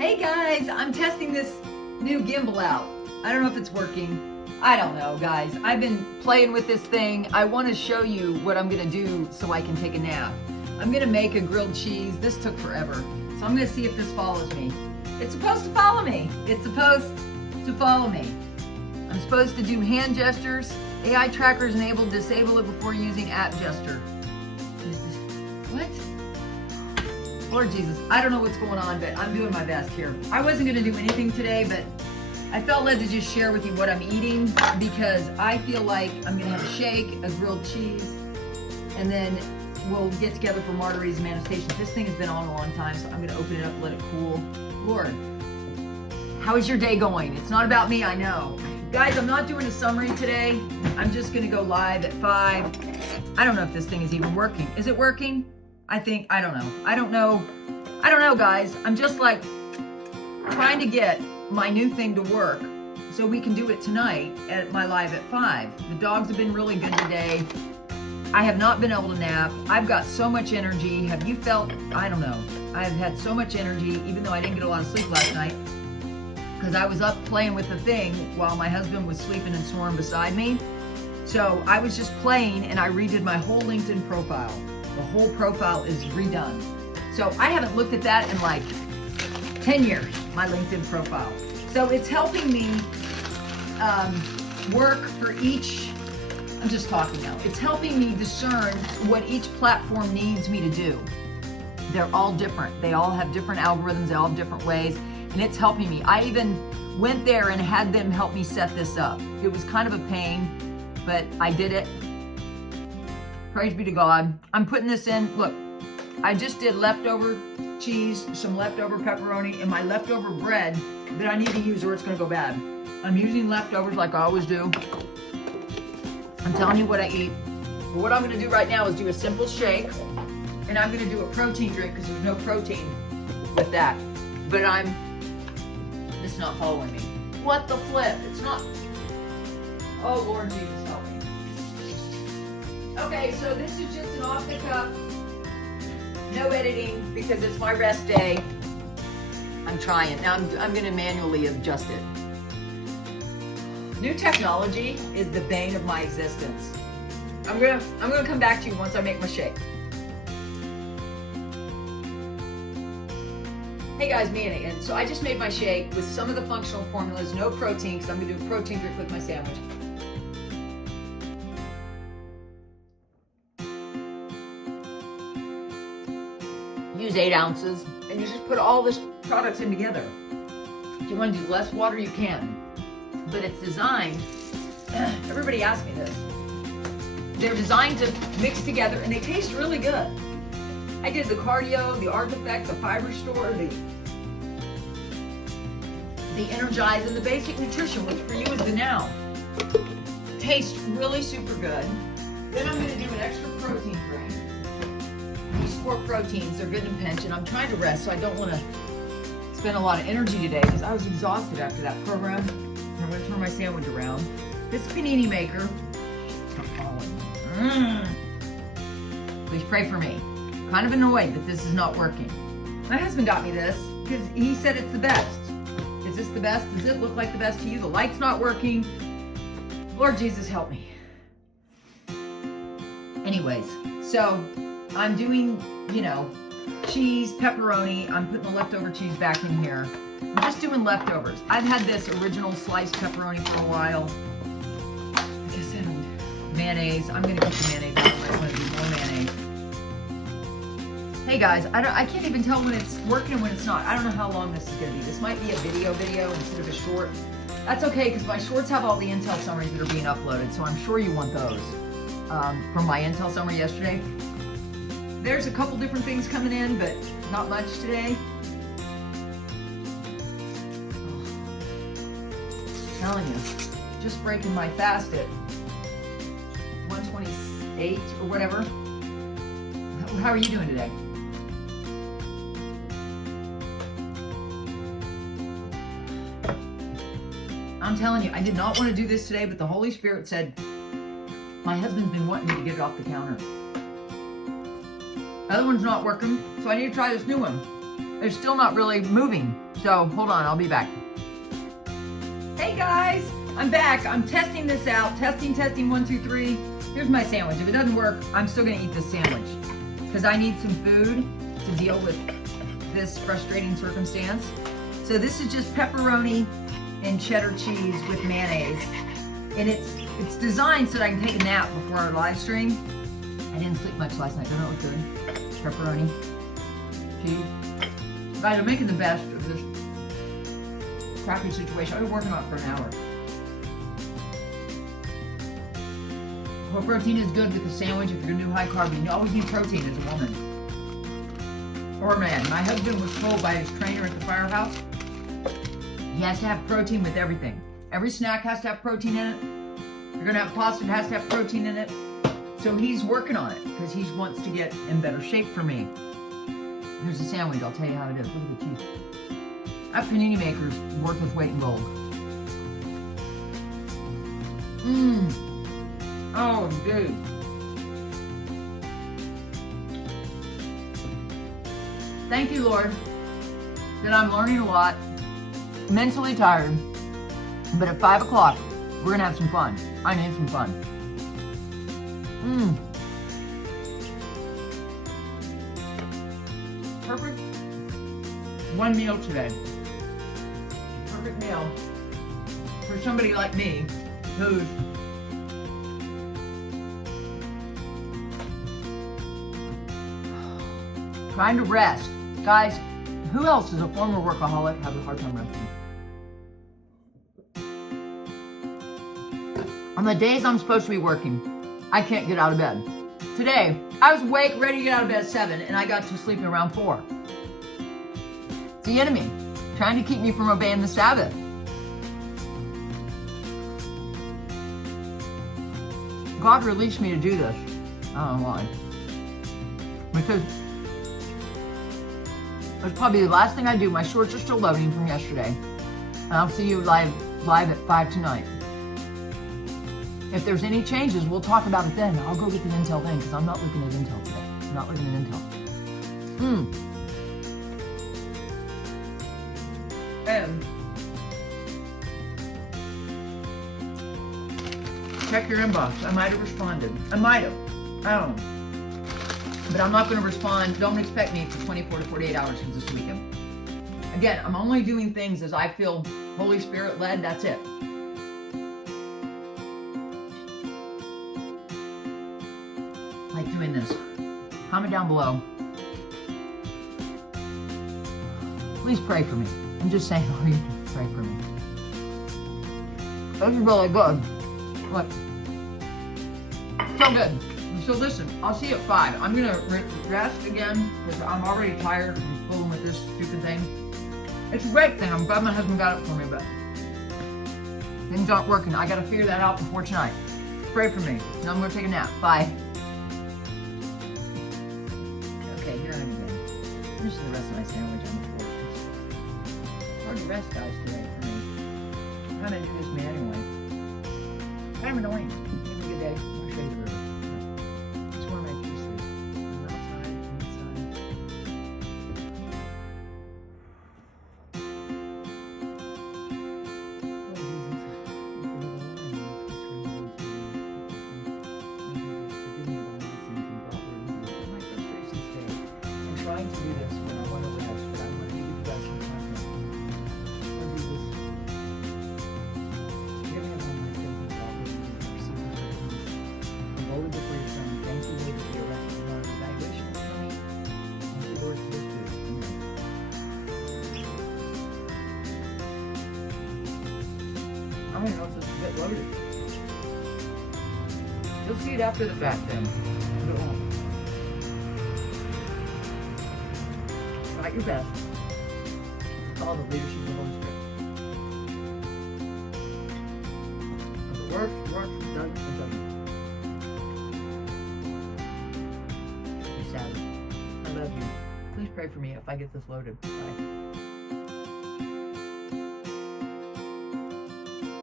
Hey guys, I'm testing this new gimbal out. I don't know if it's working. I don't know, guys. I've been playing with this thing. I want to show you what I'm gonna do so I can take a nap. I'm gonna make a grilled cheese. This took forever. So I'm gonna see if this follows me. It's supposed to follow me. It's supposed to follow me. I'm supposed to do hand gestures. AI tracker is enabled. Disable it before using app gesture. What? Lord Jesus, I don't know what's going on, but I'm doing my best here. I wasn't gonna do anything today, but I felt led to just share with you what I'm eating because I feel like I'm gonna have a shake, a grilled cheese, and then we'll get together for Margaritas Manifestations. This thing has been on a long time, so I'm gonna open it up, let it cool. Lord, how is your day going? It's not about me, I know. Guys, I'm not doing a summary today. I'm just gonna go live at 5. I don't know if this thing is even working. Is it working? I don't know. I don't know, guys. I'm just like trying to get my new thing to work so we can do it tonight at my live at 5. The dogs have been really good today. I have not been able to nap. I've got so much energy. Have you felt? I don't know. I've had so much energy, even though I didn't get a lot of sleep last night because I was up playing with the thing while my husband was sleeping and snoring beside me. So I was just playing and I redid my whole LinkedIn profile. The whole profile is redone. So I haven't looked at that in like 10 years, my LinkedIn profile. So it's helping me work for each, I'm just talking now. It's helping me discern what each platform needs me to do. They're all different. They all have different algorithms. They all have different ways. And it's helping me. I even went there and had them help me set this up. It was kind of a pain, but I did it. Praise be to God. I'm putting this in. Look, I just did leftover cheese, some leftover pepperoni, and my leftover bread that I need to use or it's gonna go bad. I'm using leftovers like I always do. I'm telling you what I eat. But what I'm gonna do right now is do a simple shake, and I'm gonna do a protein drink because there's no protein with that. But it's not following me. What the flip? It's not. Oh Lord Jesus, help me. Okay, so this is just an off the cuff, no editing because it's my rest day. I'm trying. Now I'm gonna manually adjust it. New technology is the bane of my existence. I'm gonna come back to you once I make my shake. Hey guys, Mia, and so I just made my shake with some of the functional formulas, no protein, because I'm gonna do a protein drink with my sandwich. Use 8 ounces, and you just put all this products in together. If you want to do less water, you can. But it's designed, everybody asks me this, they're designed to mix together, and they taste really good. I did the cardio, the Arc Effect, the fiber store, the energize, and the basic nutrition, which for you is the now. Tastes really super good. Then I'm gonna do an extra protein drink. These 4 proteins, they're good in a pinch, and I'm trying to rest, so I don't wanna spend a lot of energy today because I was exhausted after that program. I'm gonna turn my sandwich around. This panini maker, please pray for me. Kind of annoyed that this is not working. My husband got me this because he said it's the best. Is this the best? Does it look like the best to you? The light's not working. Lord Jesus, help me. Anyways, so I'm doing, cheese, pepperoni. I'm putting the leftover cheese back in here. I'm just doing leftovers. I've had this original sliced pepperoni for a while. Like I said, mayonnaise. I'm gonna get the mayonnaise out. I want to do more mayonnaise. Hey guys, I can't even tell when it's working and when it's not. I don't know how long this is gonna be. This might be a video instead of a short. That's okay, because my shorts have all the Intel summaries that are being uploaded, so I'm sure you want those from my Intel summary yesterday. There's a couple different things coming in, but not much today. I'm telling you, just breaking my fast at 128 or whatever. How are you doing today? I'm telling you, I did not want to do this today, but the Holy Spirit said, my husband's been wanting me to get it off the counter. The other one's not working, so I need to try this new one. It's still not really moving. So hold on, I'll be back. Hey guys, I'm back. I'm testing this out. Testing, 1, 2, 3. Here's my sandwich. If it doesn't work, I'm still gonna eat this sandwich because I need some food to deal with this frustrating circumstance. So this is just pepperoni and cheddar cheese with mayonnaise. And it's designed so that I can take a nap before our live stream. I didn't sleep much last night. Doesn't it look good? Pepperoni, cheese. Guys, I'm making the best of this crappy situation. I've been working on it for an hour. Well, protein is good with the sandwich if you're new high carb. You always need protein as a woman. Or a man. My husband was told by his trainer at the firehouse, he has to have protein with everything. Every snack has to have protein in it. You're gonna have pasta, it has to have protein in it. So he's working on it because he wants to get in better shape for me. Here's the sandwich, I'll tell you how it is. Look at the cheese. That panini maker's worth its weight in gold. Oh, dude. Thank you, Lord, that I'm learning a lot. Mentally tired, but at 5 o'clock, we're gonna have some fun. I need some fun. Perfect one meal today. Perfect meal for somebody like me who's trying to rest. Guys, who else is a former workaholic have a hard time resting? On the days I'm supposed to be working, I can't get out of bed. Today, I was awake, ready to get out of bed at 7, and I got to sleeping around 4. It's the enemy, trying to keep me from obeying the Sabbath. God released me to do this. I don't know why. Because it's probably the last thing I do. My shorts are still loading from yesterday. And I'll see you live at 5 tonight. If there's any changes, we'll talk about it then. I'll go get the Intel thing because I'm not looking at Intel today. I'm not looking at Intel. And check your inbox. I might have responded. I might have. I don't know. But I'm not going to respond. Don't expect me for 24 to 48 hours because it's the weekend. Again, I'm only doing things as I feel Holy Spirit led. That's it. Like doing this. Comment down below. Please pray for me. I'm just saying, oh, you can pray for me. This is really good. Look. So good. So listen, I'll see you at 5. I'm gonna rest again because I'm already tired from fooling with this stupid thing. It's a great thing. I'm glad my husband got it for me, but things aren't working. I gotta figure that out before tonight. Pray for me. Now I'm gonna take a nap. Bye. Okay, here I am again. Finish the rest of my sandwich on the floor. It's hard to rest, guys, today for me. I'm gonna do this manually. Kind of annoying. Have a good day. I'll show you the river. It's one of my pieces. I'm outside, I'm trying to do this when I want to rest, but I want to give you guys some content. I'll do this. You're gonna have all my filthy problems I'm voted before your son. Thank you, Lord, for your rest and our evaluation of me. Thank you, Lord, for this too. I don't know if this is a bit loaded. You'll see it after the fact then. But it won't. Try your best. Follow the leadership of the Holy Spirit. If it works, it works. If it doesn't, it doesn't. Be sad. I love you. Please pray for me if I get this loaded. Bye.